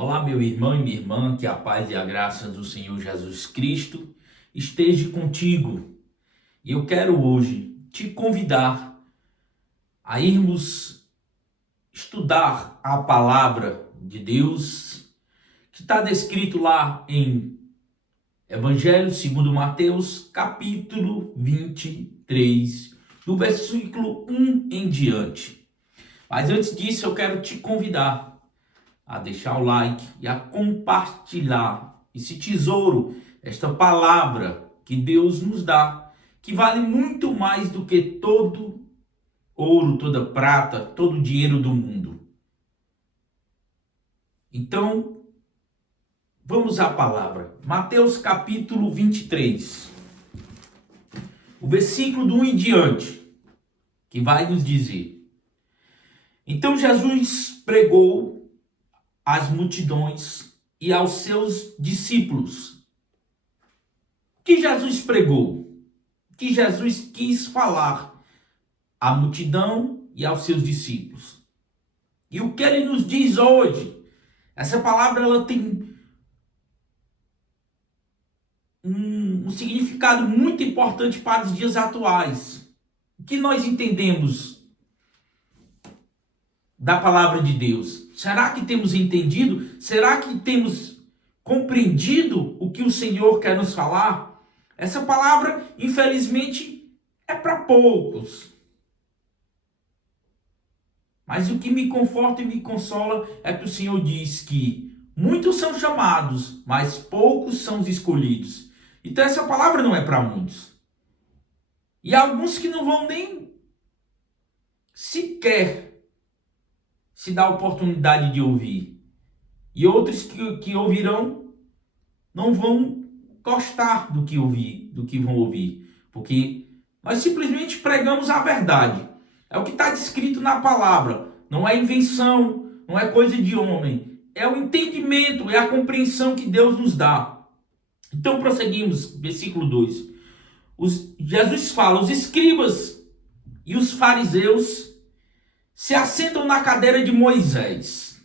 Olá, meu irmão e minha irmã, que a paz e a graça do Senhor Jesus Cristo esteja contigo. E eu quero hoje te convidar a irmos estudar a palavra de Deus, que está descrito lá em Evangelho segundo Mateus, capítulo 23, do versículo 1 em diante. Mas antes disso, eu quero te convidar a deixar o like e a compartilhar esse tesouro, esta palavra que Deus nos dá, que vale muito mais do que todo ouro, toda prata, todo o dinheiro do mundo. Então, vamos à palavra. Mateus capítulo 23, o versículo do 1 em diante, que vai nos dizer: Então Jesus pregou às multidões e aos seus discípulos. O que Jesus pregou? O que Jesus quis falar à multidão e aos seus discípulos? E o que ele nos diz hoje? Essa palavra ela tem um significado muito importante para os dias atuais. O que nós entendemos da palavra de Deus? Será que temos entendido? Será que temos compreendido o que o Senhor quer nos falar? Essa palavra, infelizmente, é para poucos. Mas o que me conforta e me consola é que o Senhor diz que muitos são chamados, mas poucos são os escolhidos. Então essa palavra não é para muitos. E há alguns que não vão nem sequer se dar a oportunidade de ouvir. E outros que ouvirão não vão gostar do que vão ouvir. Porque nós simplesmente pregamos a verdade. É o que está descrito na palavra. Não é invenção, não é coisa de homem. É o entendimento, é a compreensão que Deus nos dá. Então prosseguimos, versículo 2. Jesus fala: os escribas e os fariseus se assentam na cadeira de Moisés.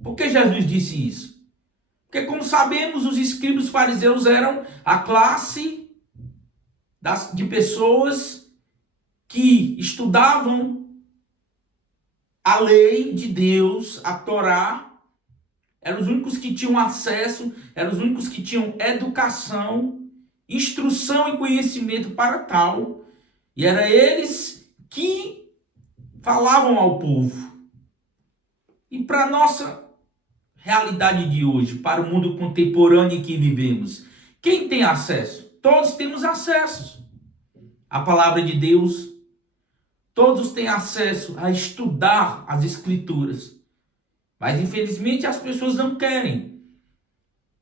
Por que Jesus disse isso? Porque, como sabemos, os escribas e os fariseus eram a classe de pessoas que estudavam a lei de Deus, a Torá. Eram os únicos que tinham acesso, eram os únicos que tinham educação, instrução e conhecimento para tal. E eram eles que falavam ao povo. E para a nossa realidade de hoje, para o mundo contemporâneo em que vivemos, quem tem acesso? Todos temos acesso à palavra de Deus. Todos têm acesso a estudar as Escrituras. Mas infelizmente as pessoas não querem.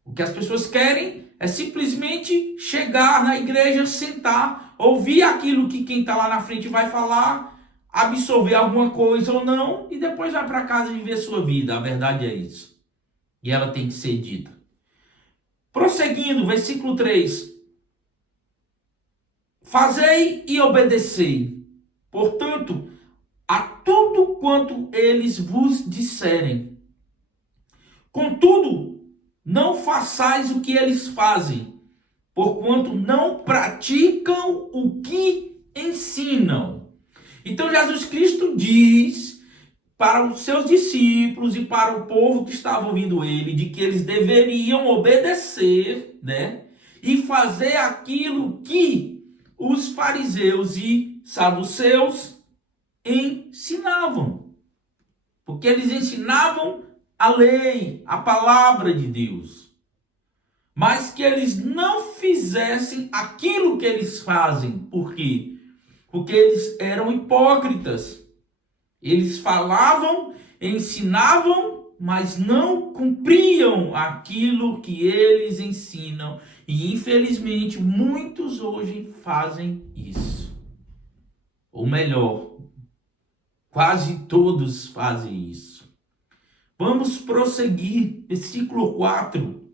O que as pessoas querem é simplesmente chegar na igreja, sentar, ouvir aquilo que quem está lá na frente vai falar, absorver alguma coisa ou não, e depois vai para casa viver sua vida. A verdade é isso. E ela tem que ser dita. Prosseguindo, versículo 3. Fazei e obedecei, portanto, a tudo quanto eles vos disserem. Contudo, não façais o que eles fazem, porquanto não praticam o que ensinam. Então Jesus Cristo diz para os seus discípulos e para o povo que estava ouvindo ele, de que eles deveriam obedecer, e fazer aquilo que os fariseus e saduceus ensinavam. Porque eles ensinavam a lei, a palavra de Deus. Mas que eles não fizessem aquilo que eles fazem. Por quê? Porque eles eram hipócritas. Eles falavam, ensinavam, mas não cumpriam aquilo que eles ensinam. E infelizmente muitos hoje fazem isso. Ou melhor, quase todos fazem isso. Vamos prosseguir, versículo 4.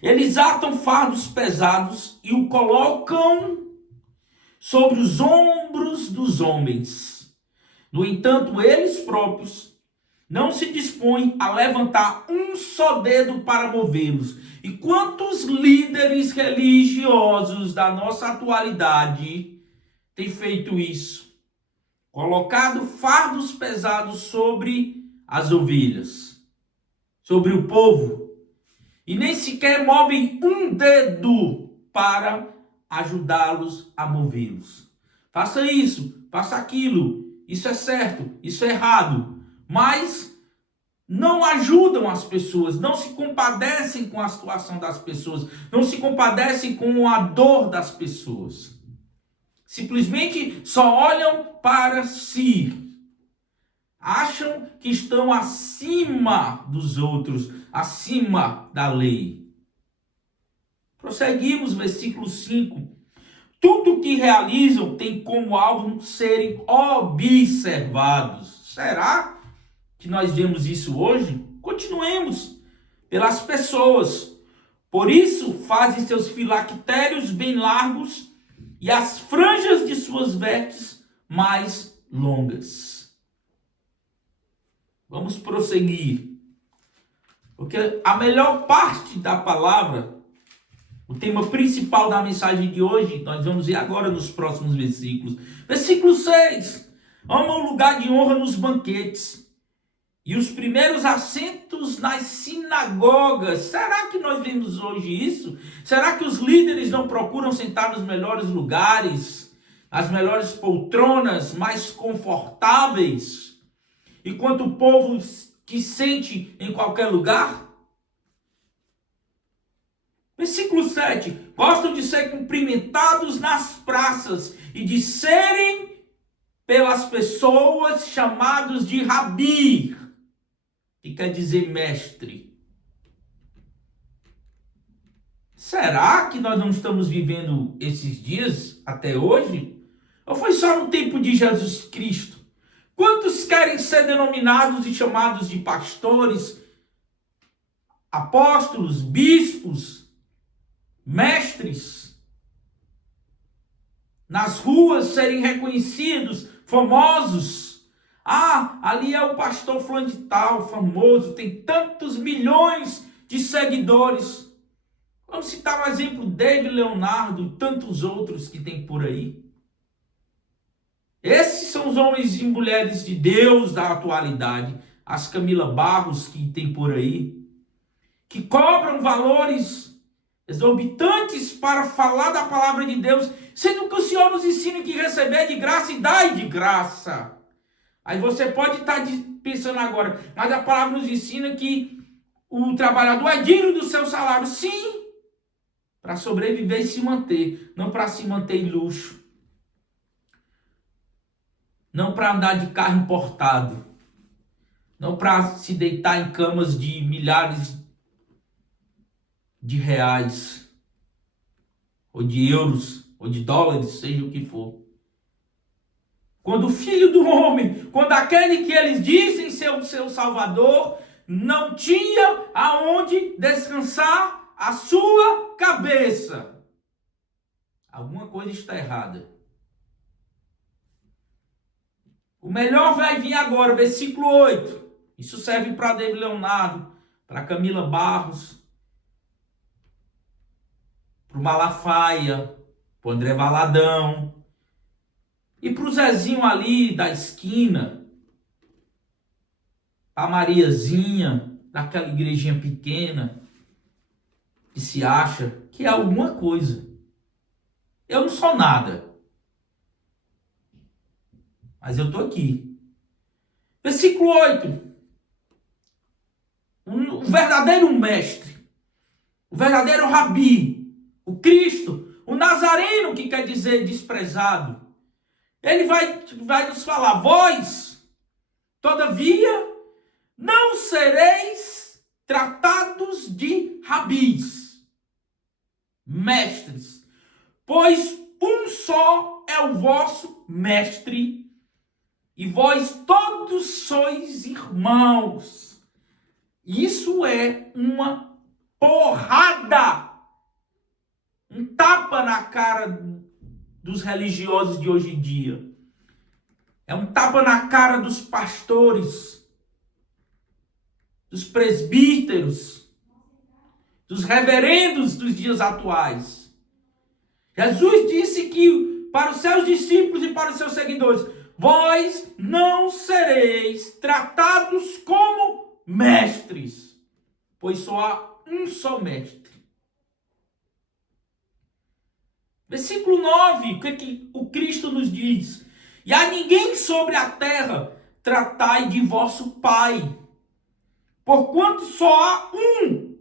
Eles atam fardos pesados e o colocam sobre os ombros dos homens. No entanto, eles próprios não se dispõe a levantar um só dedo para movê-los. E quantos líderes religiosos da nossa atualidade têm feito isso? Colocado fardos pesados sobre as ovelhas, sobre o povo, e nem sequer movem um dedo para ajudá-los a movê-los. Faça isso, faça aquilo, isso é certo, isso é errado, mas não ajudam as pessoas, não se compadecem com a situação das pessoas, não se compadecem com a dor das pessoas. Simplesmente só olham para si. Acham que estão acima dos outros, acima da lei. Prosseguimos, versículo 5. Tudo que realizam tem como alvo serem observados. Será que nós vemos isso hoje? Continuemos pelas pessoas. Por isso fazem seus filactérios bem largos e as franjas de suas vestes mais longas. Vamos prosseguir. Porque a melhor parte da palavra, o tema principal da mensagem de hoje, nós vamos ver agora nos próximos versículos. Versículo 6. Ama o lugar de honra nos banquetes e os primeiros assentos nas sinagogas. Será que nós vemos hoje isso? Será que os líderes não procuram sentar nos melhores lugares, as melhores poltronas, mais confortáveis, enquanto o povo que sente em qualquer lugar? Versículo 7. Gostam de ser cumprimentados nas praças e de serem pelas pessoas chamados de rabi, que quer dizer mestre. Será que nós não estamos vivendo esses dias até hoje? Ou foi só no tempo de Jesus Cristo? Quantos querem ser denominados e chamados de pastores, apóstolos, bispos, mestres? Nas ruas serem reconhecidos, famosos. Ah, ali é o pastor fulano de tal, famoso, tem tantos milhões de seguidores. Vamos citar um exemplo, David Leonardo e tantos outros que tem por aí. Esses são os homens e mulheres de Deus da atualidade, as Camila Barros que tem por aí, que cobram valores exorbitantes para falar da palavra de Deus, sendo que o Senhor nos ensina que receber de graça e dai de graça. Aí você pode estar pensando agora, mas a palavra nos ensina que o trabalhador é digno do seu salário. Sim, para sobreviver e se manter, não para se manter em luxo. Não para andar de carro importado. Não para se deitar em camas de milhares de reais. Ou de euros. Ou de dólares, seja o que for. Quando o Filho do Homem, quando aquele que eles dizem ser o seu Salvador, não tinha aonde descansar a sua cabeça. Alguma coisa está errada. O melhor vai vir agora, versículo 8. Isso serve para David Leonardo, para Camila Barros, para o Malafaia, para o André Valadão e para o Zezinho ali da esquina, a Mariazinha, daquela igrejinha pequena, que se acha que é alguma coisa. Eu não sou nada. Mas eu estou aqui. Versículo 8. O verdadeiro mestre, o verdadeiro rabi, o Cristo, o Nazareno, que quer dizer desprezado, ele vai nos falar: vós, todavia, não sereis tratados de rabis, mestres, pois um só é o vosso mestre, e vós todos sois irmãos. Isso é uma porrada, um tapa na cara dos religiosos de hoje em dia. É um tapa na cara dos pastores. dos presbíteros, dos reverendos dos dias atuais. Jesus disse que para os seus discípulos e para os seus seguidores: vós não sereis tratados como mestres, pois só há um só mestre. Versículo 9, o que o Cristo nos diz? E a ninguém sobre a terra tratai de vosso Pai, porquanto só há um,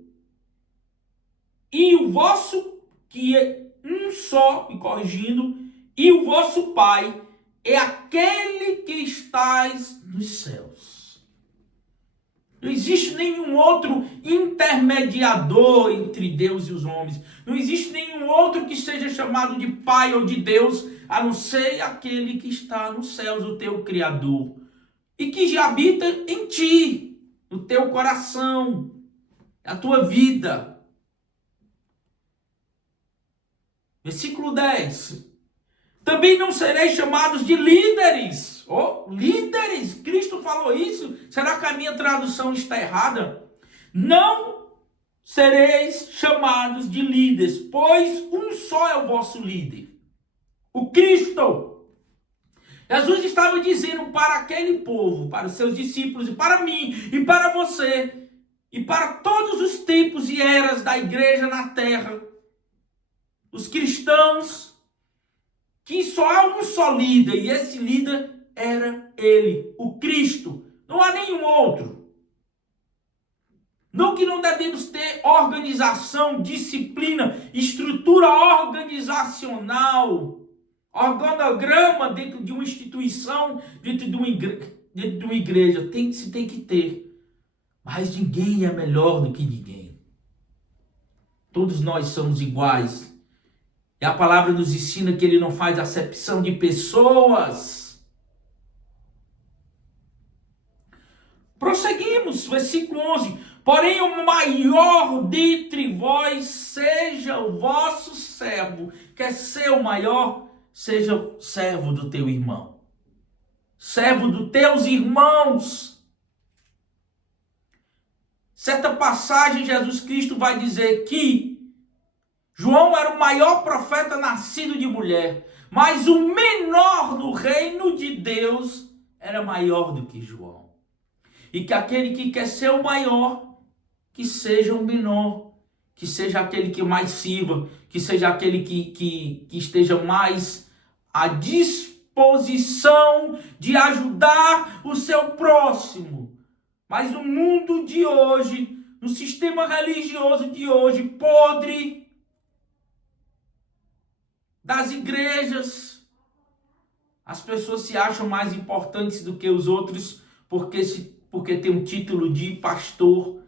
e o vosso, que é um só, e corrigindo, e o vosso Pai é aquele que estais nos céus. Não existe nenhum outro intermediador entre Deus e os homens. Não existe nenhum outro que seja chamado de Pai ou de Deus, a não ser aquele que está nos céus, o teu Criador. E que já habita em ti, no teu coração, na tua vida. Versículo 10. Também não sereis chamados de líderes. Oh, líderes! Cristo falou isso. Será que a minha tradução está errada? Não sereis chamados de líderes, pois um só é o vosso líder, o Cristo. Jesus estava dizendo para aquele povo, para os seus discípulos, e para mim, e para você, e para todos os tempos e eras da igreja na terra, os cristãos, que só há um só líder, e esse líder era ele, o Cristo. Não há nenhum outro. Não que não devemos ter organização, disciplina, estrutura organizacional, organograma dentro de uma instituição, dentro de uma igreja. Se tem que ter. Mas ninguém é melhor do que ninguém. Todos nós somos iguais. E a palavra nos ensina que ele não faz acepção de pessoas. Prosseguimos, versículo 11. Porém, o maior dentre vós seja o vosso servo. Quer ser o maior? Seja servo do teu irmão. Servo dos teus irmãos. Certa passagem, Jesus Cristo vai dizer que João era o maior profeta nascido de mulher, mas o menor no reino de Deus era maior do que João. E que aquele que quer ser o maior, que seja o menor, que seja aquele que mais sirva, que seja aquele que esteja mais à disposição de ajudar o seu próximo. Mas no mundo de hoje, no sistema religioso de hoje, podre, das igrejas, as pessoas se acham mais importantes do que os outros porque tem um título de pastor,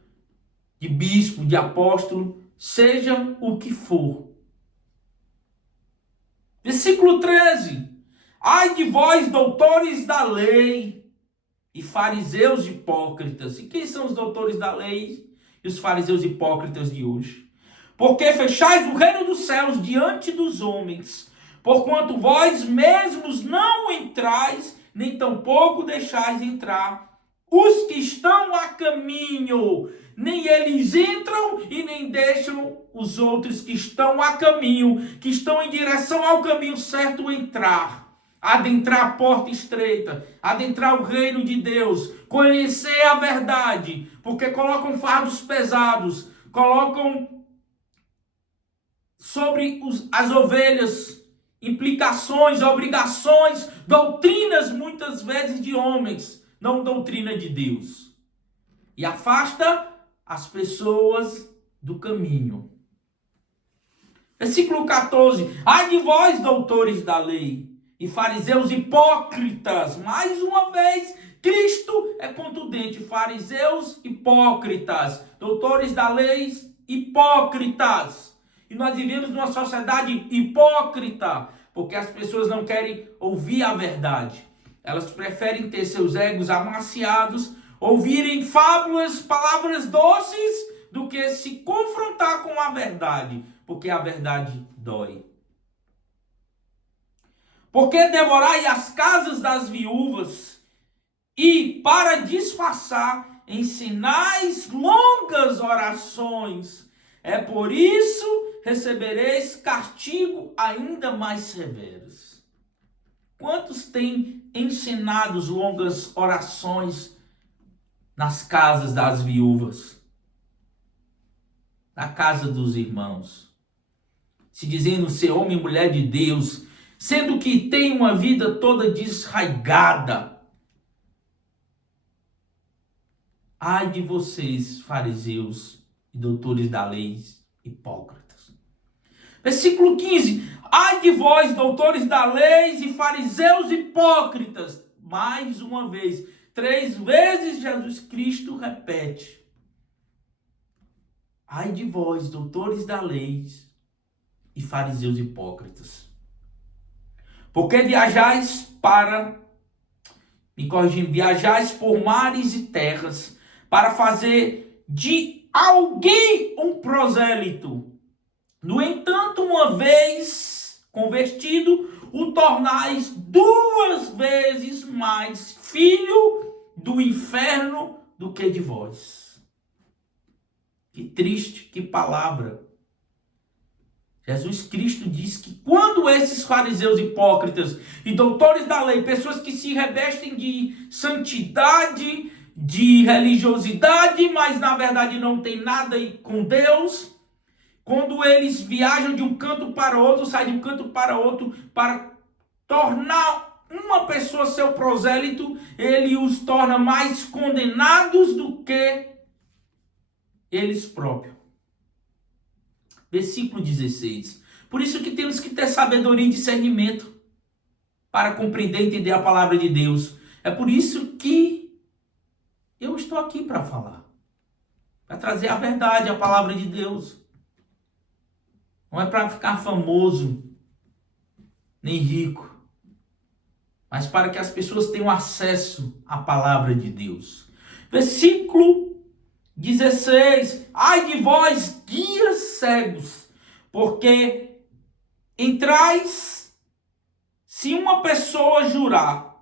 de bispo, de apóstolo, seja o que for. Versículo 13. Ai de vós, doutores da lei e fariseus hipócritas. E quem são os doutores da lei e os fariseus hipócritas de hoje? Porque fechais o reino dos céus diante dos homens, porquanto vós mesmos não entrais, nem tampouco deixais entrar os que estão a caminho. Nem eles entram e nem deixam os outros que estão a caminho, que estão em direção ao caminho certo, entrar. Adentrar a porta estreita, adentrar o reino de Deus, conhecer a verdade, porque colocam fardos pesados, colocam sobre as ovelhas implicações, obrigações, doutrinas muitas vezes de homens, não doutrina de Deus. E afasta as pessoas do caminho. Versículo 14. Ai de vós, doutores da lei e fariseus hipócritas. Mais uma vez, Cristo é contundente. Fariseus hipócritas. Doutores da lei hipócritas. E nós vivemos numa sociedade hipócrita, porque as pessoas não querem ouvir a verdade. Elas preferem ter seus egos amaciados, ouvirem fábulas, palavras doces, do que se confrontar com a verdade, porque a verdade dói. Porque devorai as casas das viúvas e, para disfarçar, ensinais longas orações. É por isso recebereis castigo ainda mais severos. Quantos têm ensinado longas orações nas casas das viúvas, na casa dos irmãos, se dizendo ser homem e mulher de Deus, sendo que tem uma vida toda desraigada? Ai de vocês, fariseus e doutores da lei, hipócritas. Versículo 15. Ai de vós, doutores da lei e fariseus hipócritas. Mais uma vez, 3 vezes Jesus Cristo repete. Ai de vós, doutores da lei e fariseus hipócritas. Porque viajais viajais por mares e terras, para fazer de alguém um prosélito. No entanto, uma vez convertido, o tornais 2 vezes mais filho do inferno do que de vós. Que triste, que palavra. Jesus Cristo diz que quando esses fariseus hipócritas e doutores da lei, pessoas que se revestem de santidade, de religiosidade, mas na verdade não tem nada com Deus, quando eles viajam de um canto para outro, saem de um canto para outro para tornar uma pessoa seu prosélito, ele os torna mais condenados do que eles próprios. Versículo 16. Por isso que temos que ter sabedoria e discernimento para compreender e entender a palavra de Deus. É por isso que eu estou aqui para falar. Para trazer a verdade, a palavra de Deus. Não é para ficar famoso, nem rico. Mas para que as pessoas tenham acesso à palavra de Deus. Versículo 16. Ai de vós, guias cegos, porque entrais, se uma pessoa jurar,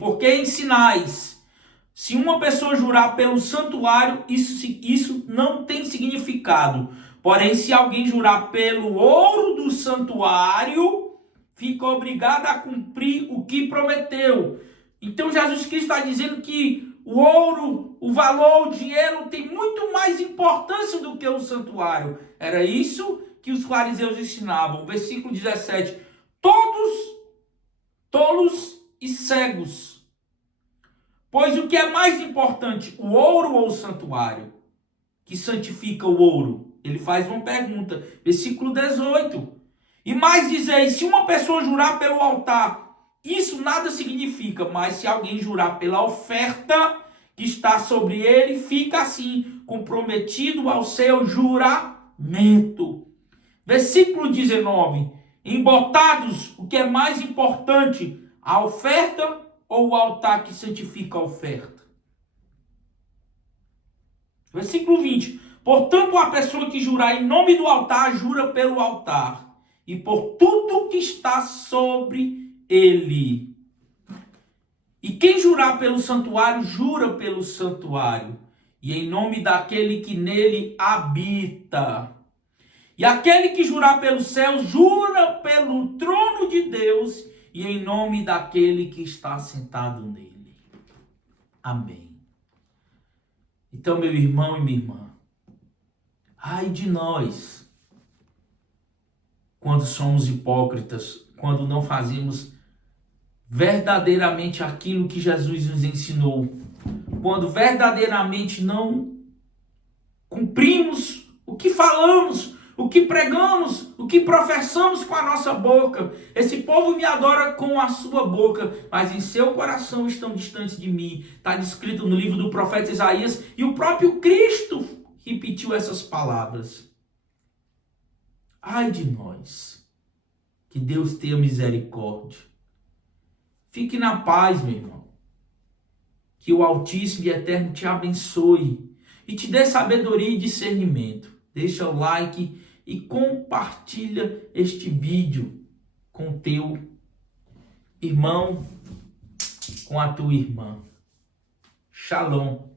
porque ensinais, se uma pessoa jurar pelo santuário, isso não tem significado. Porém, se alguém jurar pelo ouro do santuário, fica obrigado a cumprir o que prometeu. Então Jesus Cristo está dizendo que o ouro, o valor, o dinheiro tem muito mais importância do que o santuário. Era isso que os fariseus ensinavam. Versículo 17. Todos tolos e cegos. Pois o que é mais importante, o ouro ou o santuário? Que santifica o ouro? Ele faz uma pergunta. Versículo 18. E mais dizeis, se uma pessoa jurar pelo altar, isso nada significa, mas se alguém jurar pela oferta que está sobre ele, fica assim, comprometido ao seu juramento. Versículo 19. Embotados, o que é mais importante, a oferta ou o altar que santifica a oferta? Versículo 20. Portanto, a pessoa que jurar em nome do altar, jura pelo altar e por tudo que está sobre ele. E quem jurar pelo santuário, jura pelo santuário, e em nome daquele que nele habita. E aquele que jurar pelos céus, jura pelo trono de Deus, e em nome daquele que está sentado nele. Amém. Então, meu irmão e minha irmã, ai de nós, quando somos hipócritas, quando não fazemos verdadeiramente aquilo que Jesus nos ensinou, quando verdadeiramente não cumprimos o que falamos, o que pregamos, o que professamos com a nossa boca. Esse povo me adora com a sua boca, mas em seu coração estão distantes de mim. Está descrito no livro do profeta Isaías, e o próprio Cristo repetiu essas palavras. Ai de nós, que Deus tenha misericórdia. Fique na paz, meu irmão. Que o Altíssimo e Eterno te abençoe e te dê sabedoria e discernimento. Deixa o like e compartilha este vídeo com teu irmão, com a tua irmã. Shalom.